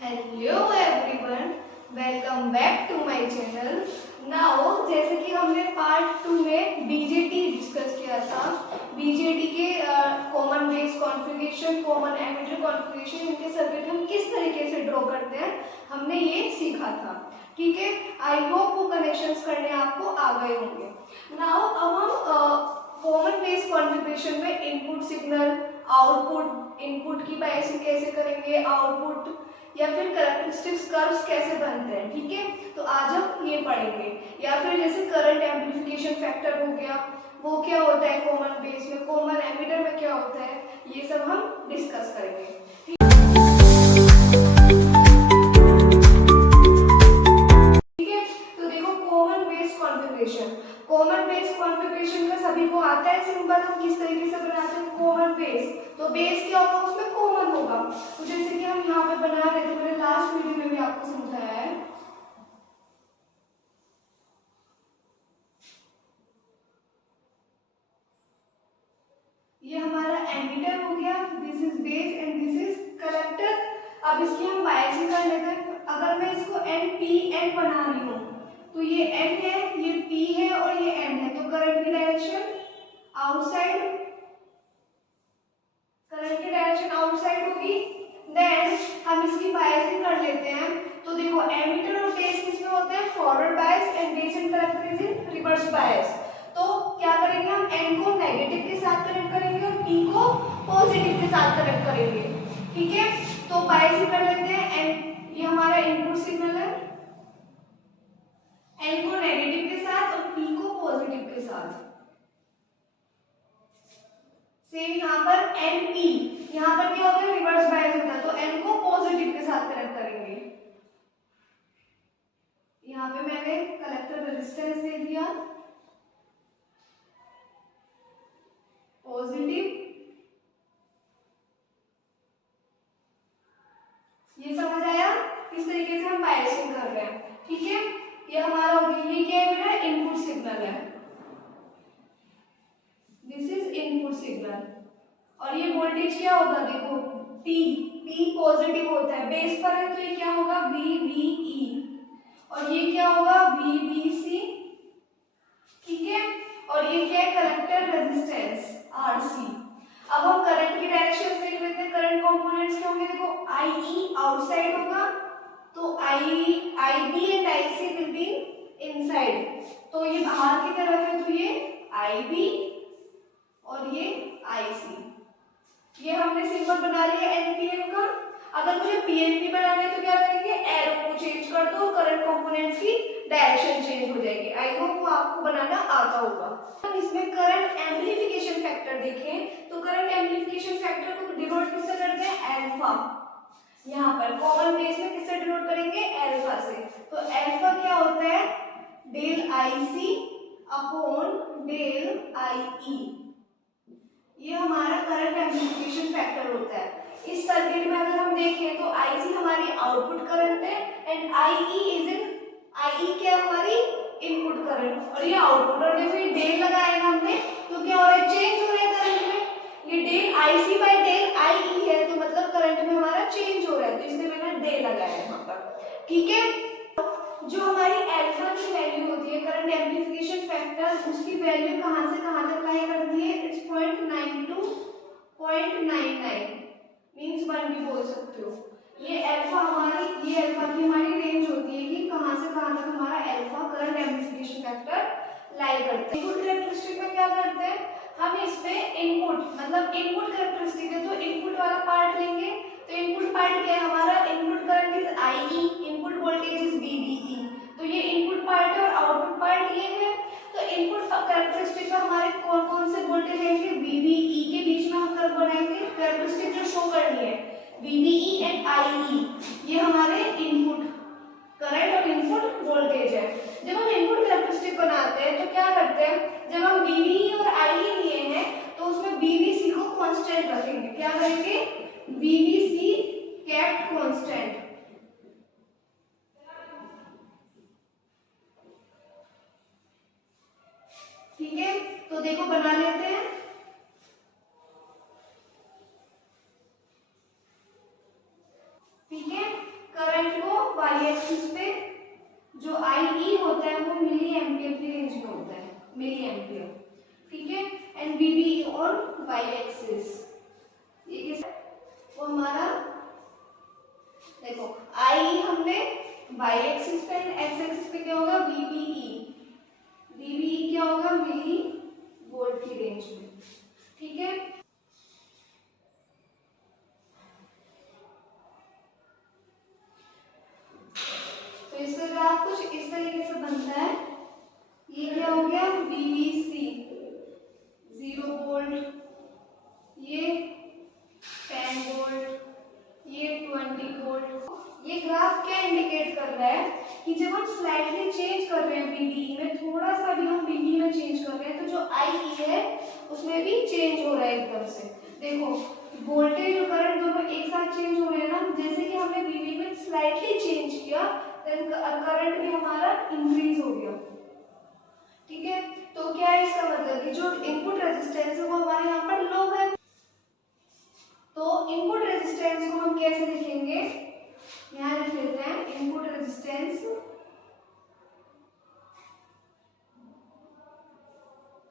Hello everyone, welcome back to my channel. Now जैसे कि हमने पार्ट 2 में बीजेटी डिस्कस किया था, बीजेटी के common base configuration, common emitter configuration, इनके सर्किट हम किस तरीके से ड्रॉ करते हैं हमने ये सीखा था। ठीक है, आई होप वो कनेक्शंस करने आपको आ गए होंगे। नाउ अब हम कॉमन बेस कॉन्फ़िगरेशन में इनपुट सिग्नल, आउटपुट, इनपुट की बायसिंग कैसे करेंगे, आउटपुट या फिर कैरेक्टरिस्टिक्स कर्व्स कैसे बनते हैं। ठीक है, तो आज हम ये पढ़ेंगे। या फिर जैसे करंट एम्प्लीफिकेशन फैक्टर हो गया, वो क्या होता है कॉमन बेस में, कॉमन एमिटर में क्या होता है, ये सब हम डिस्कस करेंगे। ठीक है, तो देखो common base configuration, common base configuration का सभी को आता है सिंबल हम किस तरीके से बनाते हैं कॉमन बेस। तो बेस क्या होगा, उसमें कॉमन होगा। तो जैसे कि हम यहाँ पे बना रहे थे, मैंने लास्ट वीडियो में भी आपको समझाया है। ये हमारा एमीटर हो गया, this is base and this is collector. अब इसकी हम बायसिंग कर लेते हैं। अगर मैं इसको एन पी एन बना रही हूँ तो ये एन है, ये पी है और ये एन है, तो करंट की डायरेक्शन आउटसाइड, करंट की डायरेक्शन आउटसाइड होगी। देन हम इसकी बायसिंग कर लेते हैं। तो देखो एमीटर और बेस किसमें होते हैं, forward bias, and base and collector is in reverse bias. तो क्या करेंगे, हम एन को नेगेटिव के साथ कनेक्ट करेंगे और पी को पॉजिटिव के साथ कनेक्ट करेंगे। ठीक है, तो बायसिंग कर लेते हैं। एन ये हमारा इनपुट सिग्नल है, एन को नेगेटिव के साथ और पी को पॉजिटिव के साथ। सेम यहाँ पर एन पी, यहाँ पर क्या होता है, रिवर्स बायस होता है, तो एन को पॉजिटिव के साथ कनेक्ट करेंगे। यहाँ पे मैंने कलेक्टर रेजिस्टेंस दे दिया पॉजिटिव, ये समझ आया किस तरीके से हम बायसिंग कर रहे हैं। ठीक है, ये हमारा हो गया। ये क्या है, मेरा इनपुट सिग्नल है, दिस इज इनपुट सिग्नल। और ये वोल्टेज क्या होगा, देखो पी, पी पॉजिटिव होता है, बेस पर है तो ये क्या होगा, वी वी ई, और ये क्या होगा, वी वी सी। ठीक है, और ये क्या है, कलेक्टर रेजिस्टेंस आर सी। अब हम करंट की डायरेक्शन देख लेते हैं। करंट कंपोनेंट्स क्या होंगे, देखो आई ई आउटसाइड होगा, तो I B and I C will be inside, तो ये बाहर की तरफ है, तो ये आई बी और ये आई सी। ये हमने सिंबल बना लिया एनपीएन का। अगर मुझे पीएनपी बनाना है तो क्या करेंगे, एरो को चेंज कर दो, करंट कंपोनेंट्स की डायरेक्शन चेंज हो जाएगी। आई होप वो आपको बनाना आता होगा। हम इसमें करंट एम्प्लीफिकेशन फैक्टर देखें तो करंट एम्प्लीफिकेशन फैक्टर को डिनोट किससे करते हैं, अल्फा। यहाँ पर कॉमन बेस में किससे डिनोट करेंगे, अल्फा से। तो अल्फा क्या होता है, del I C upon del I E, ये हमारा करंट एम्प्लीफिकेशन फैक्टर होता है। इस सर्किट में अगर हम देखें तो आईसी हमारी आउटपुट करंट है and IE is in, IE क्या हमारी इनपुट करंट और ये आउटपुट। और देखो ये डेल लगाएगा हमने तो क्या हो रहा है, चेंज हो रहा है करंट में। ये del IC by del IE है तो मतलब करंट में हमारा चेंज हो रहा है, तो इसलिए मैंने डेल लगाया यहाँ पर। ठीक है, जो हमारी अल्फा की वैल्यू होती है करंट एम्प्लीफिकेशन फैक्टर, उसकी वैल्यू कहां से कहां तक लाई करती है, इट्स 0.9 टू 0.99 मींस 1 भी बोल सकते हो। ये अल्फा हमारी, ये अल्फा की हमारी रेंज होती है कि कहां से कहां तक हमारा अल्फा करंट एम्प्लीफिकेशन फैक्टर लाई करता है। इनपुट कैरेक्टरिस्टिक में क्या करते हैं हम, इसमें इनपुट मतलब इनपुट कैरेक्टरिस्टिक है तो इनपुट वाला पार्ट लेंगे। तो इनपुट पार्ट क्या है हमारा, input current is I, input voltage is VBE, तो ये इनपुट पार्ट है और आउटपुट पार्ट ये है। तो इनपुट कैरेक्टरिस्टिक में हमारे कौन कौन से वोल्टेज आएंगे, वीबीई के बीच में हम कर्व बनाएंगे, कैरेक्टरिस्टिक जो शो करनी है वीबीई एंड आईई, ये हमारे इनपुट करंट और इनपुट वोल्टेज है। जब हम इनपुट कैरेक्टरिस्टिक बनाते हैं तो क्या करते हैं, जब हम वीबीई और आईई लिए हैं तो उसमें वीबीसी को कांस्टेंट रखेंगे। क्या करेंगे, वीबीसी केप्ट कांस्टेंट। ठीक है, तो देखो बना लेते हैं। ठीक है, वाई एक्सिस पे जो आई ई होता है वो मिली एम्पियर की रेंज में होता है, मिली एम्पियर, ठीक है। And V B on Y axis, ये किस वो हमारा देखो आई हमने वाई एक्सिस पे, एक्स एक्सिस पे क्या होगा वीबीई क्या होगा मिली वोल्ट की रेंज में, ठीक है। तो इसका ग्राफ कुछ इस तरीके से बनता है, ये क्या हो गया वीबीसी 0 वोल्ट, ये 10 वोल्ट, ये 20 वोल्ट। ये ग्राफ क्या इंडिकेट कर रहा है कि जब हम स्लाइडली चेंज कर रहे हैं वीबीई में, थोड़ा सा भी हम वीबीई में चेंज कर रहे हैं तो जो आई है उसमें भी चेंज हो रहा है एकदम से। देखो वोल्टेज और करंट दोनों एक साथ चेंज हो रहे हैं ना, जैसे कि हमने वीबीई में स्लाइटली चेंज किया देन करंट भी हमारा इंक्रीज हो गया, ठीक है। तो क्या है इसका मतलब कि जो इनपुट रेजिस्टेंस है वो हमारे यहाँ पर लो है, तो इनपुट रेजिस्टेंस को हम कैसे लिखेंगे, यहाँ लिख लेते हैं इनपुट रेजिस्टेंस,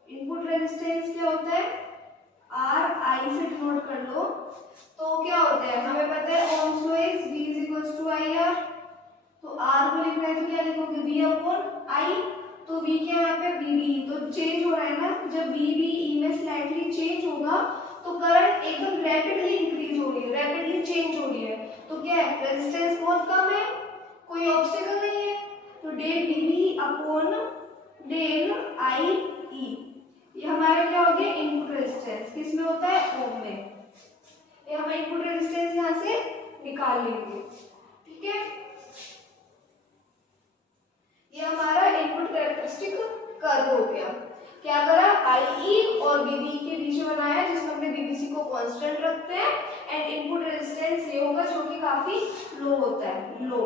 इनपुट रेजिस्टेंस क्या होता है आर आई से डिनोट कर लो। तो क्या होता है हमें पता है Ohm's law is V is equals to I R, तो आर को लिखना है तो क्या लिखोगे V अपॉन आई, तो V क्या है यहाँ पे VBE, तो चेंज हो रहा है ना, जब VBE में स्लाइटली चेंज होगा तो करंट एकदम रैपिडली इंक्रीज हो रही है, रैपिडली चेंज हो रही है, तो क्या है रेजिस्टेंस बहुत कम है, कोई ऑब्स्टेकल नहीं है, तो del VBE upon del IE, ये हमारा क्या हो गया इनपुट रेजिस्टेंस, किस में होता है ओम में, ये हम इनपुट रेजिस्टेंस यहाँ से निकाल लेंगे, ठीक है। ये हमारा इनपुट कैरेक्टरिस्टिक कर्व हो गया, क्या करा IE और VBE के बीच में बनाया जिसमें हमने VBC को कांस्टेंट रखते हैं, एंड इनपुट रेजिस्टेंस ये होगा जो कि काफी लो होता है, लो,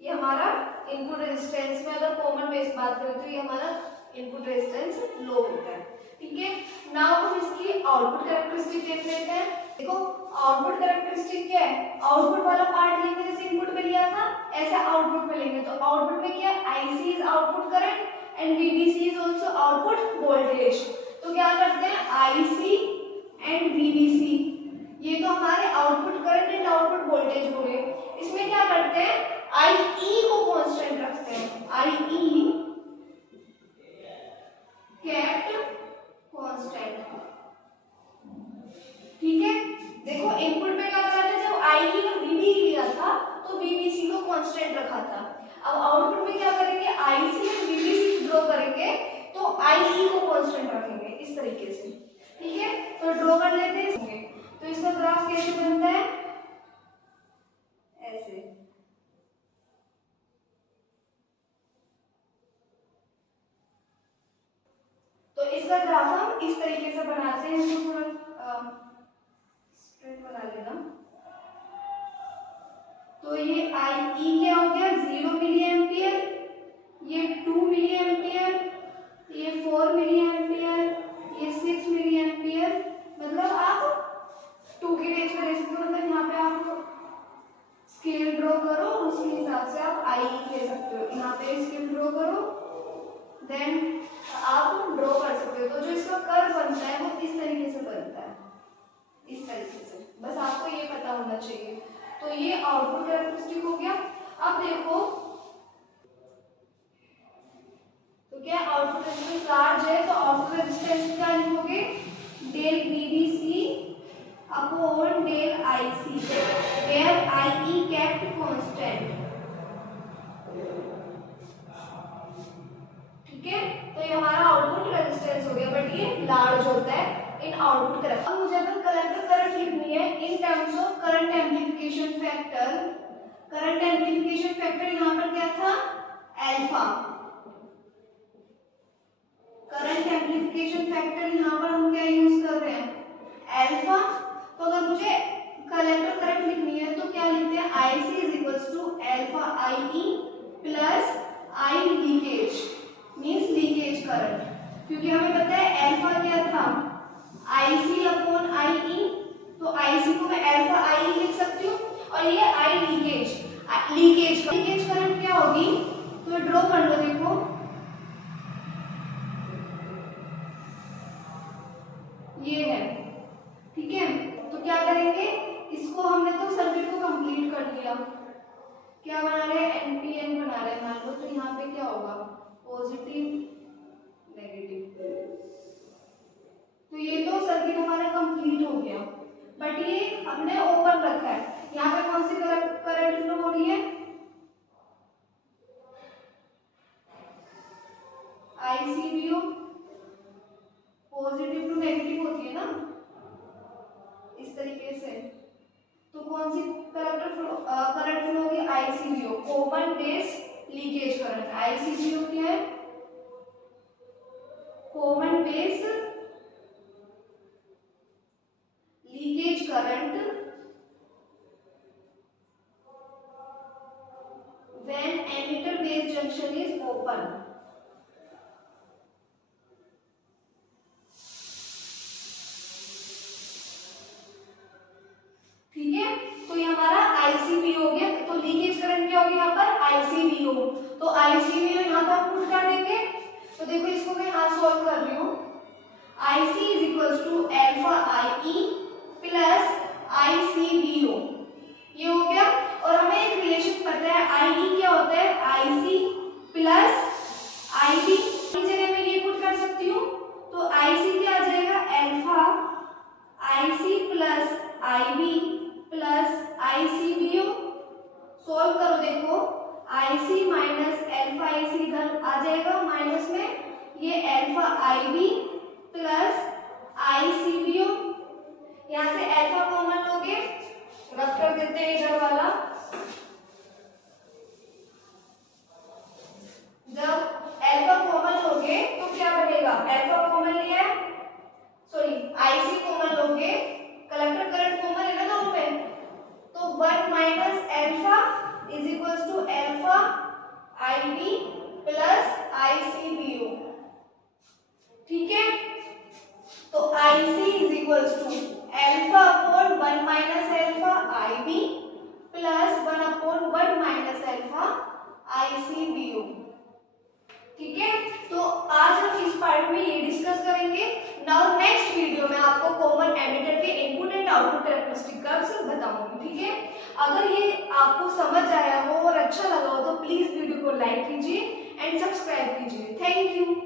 ये हमारा इनपुट रेजिस्टेंस में अगर कॉमन बेस बात करें तो ये हमारा इनपुट रेजिस्टेंस लो होता है, ठीक है। नाउ हम इसकी आउटपुट कैरेक्टरिस्टिक देख लेते हैं। देखो आउटपुट कैरेक्टरिस्टिक क्या है, आउटपुट वाला पार्ट लेंगे जैसे इनपुट में लिया था ऐसा आउटपुट में लेंगे, तो आउटपुट में क्या है IC is output current and VBC is also output voltage, तो क्या करते हैं IC एंड VBC ये तो हमारे output current and output voltage हो गए, इसमें क्या करते हैं IE को कांस्टेंट रखते हैं, IE kept constant, ठीक है। देखो इनपुट में क्या करा था जब IE और VBE लिया था तो VBC को कांस्टेंट रखा था, अब आउटपुट में क्या करेंगे IC और VBC ड्रॉ करेंगे तो IE को कांस्टेंट रखेंगे इस तरीके से, ठीक है। तो ड्रॉ कर लेते हैं, तो इसका ग्राफ कैसे बनता है ऐसे, तो इसका ग्राफ हम इस तरीके से बनाते हैं, इसको थोड़ा स्ट्रेट बना लेना, तो ये IE क्या हो गया 0 मिली एम्पियर, ये 2 मिली एम्पियर, ये 4 मिली एम्पियर, ये 6 मिली एम्पियर, मतलब आप 2 की रेंज में ले सकते हो, मतलब यहाँ पे आप स्केल ड्रॉ करो उसके हिसाब से आप IE ले सकते हो, यहाँ पे स्केल ड्रॉ करो देन आप ड्रॉ कर सकते हो, तो जो इसका कर्व बनता है वो इस तरीके से बनता है, इस तरीके से, बस आपको ये पता होना चाहिए। तो ये आउटपुट कैरेक्टरिस्टिक हो गया। अब देखो तो क्या आउटपुट रेजिस्टेंस लार्ज है तो आउटपुट रेजिस्टेंस क्या लिखोगे del VBC upon del IC where IE kept constant, ठीक है। तो ये हमारा आउटपुट रेजिस्टेंस हो गया, बट ये लार्ज होता है इन आउटपुट करंट। अब मुझे अगर कलेक्टर करंट लिखनी है in terms of current amplification factor, current amplification factor यहाँ पर क्या था अल्फा, करंट एम्प्लीफिकेशन फैक्टर यहाँ पर हम क्या यूज कर रहे हैं अल्फा, तो अगर मुझे कलेक्टर करंट लिखनी है तो क्या लिखते हैं IC is equals to alpha IE plus I leakage means leakage current, क्योंकि हमें पता है अल्फा क्या था IC अपॉन IE, तो IC को मैं अल्फा IE लिख सकती हूँ और ये I लीकेज ड्रॉ कर लो, देखो ये है, ठीक है। तो क्या करेंगे, इसको हमने तो सर्किट को कंप्लीट कर लिया, क्या बना रहे हैं, एनपीएन बना रहे हैं मान लो। तो यहाँ पे क्या होगा, पॉजिटिव नेगेटिव। तो ये तो सर्किट हमारा कंप्लीट हो गया, बट ये हमने ओपन रखा है। यहाँ पे कौन सी करंट फ्लो हो रही है, आईसीबीओ, पॉजिटिव टू नेगेटिव होती है ना इस तरीके से। तो कौन सी करंट फ्लो होगी, आईसीबीओ, कॉमन बेस लीकेज करंट। आईसीबीओ क्या है, common base leakage current when emitter base junction is open। ठीक है, तो ये हमारा आईसीबीओ हो गया। तो लीकेज करंट क्या होगी यहाँ पर, आईसीबीओ। तो आईसीबीओ यहाँ पर आप पुट कर देंगे। तो देखो इसको मैं यहाँ सोल्व कर रही हूँ, IC is equal to alpha IE plus ICBO, ये हो गया। और हमें एक रिलेशन पता है, IE क्या होता है, IC प्लस IB। इस जगह में ये पुट कर सकती हूँ, तो IC क्या आ जाएगा, alpha IC plus IB plus ICBO। Solve करो, देखो IC माइनस एल्फा IC इधर आ जाएगा माइनस में, ये एल्फा IB प्लस ICBO। यहाँ से एल्फा कॉमन लोगे, रख कर देते हैं इधर वाला। जब एल्फा कॉमन लोगे तो क्या बनेगा, एल्फा कॉमन लिया है, सॉरी IC कॉमन लोगे, कलेक्टर करंट कॉमन है ना दोनों में, तो 1 minus alpha is equal to alpha IB plus ICBO। ठीक है, तो IC is equal to alpha upon 1 minus alpha IB plus 1 अपॉन 1 माइनस एल्फा ICBO। ठीक है, तो आज हम इस पार्ट में ये डिस्कस करेंगे। नाउ नेक्स्ट वीडियो में आपको कॉमन एमिटर के input and output characteristic curves बताऊंगी। ठीक है, अगर ये आपको समझ आया हो और अच्छा लगा हो तो प्लीज वीडियो को लाइक कीजिए एंड सब्सक्राइब कीजिए। Thank you.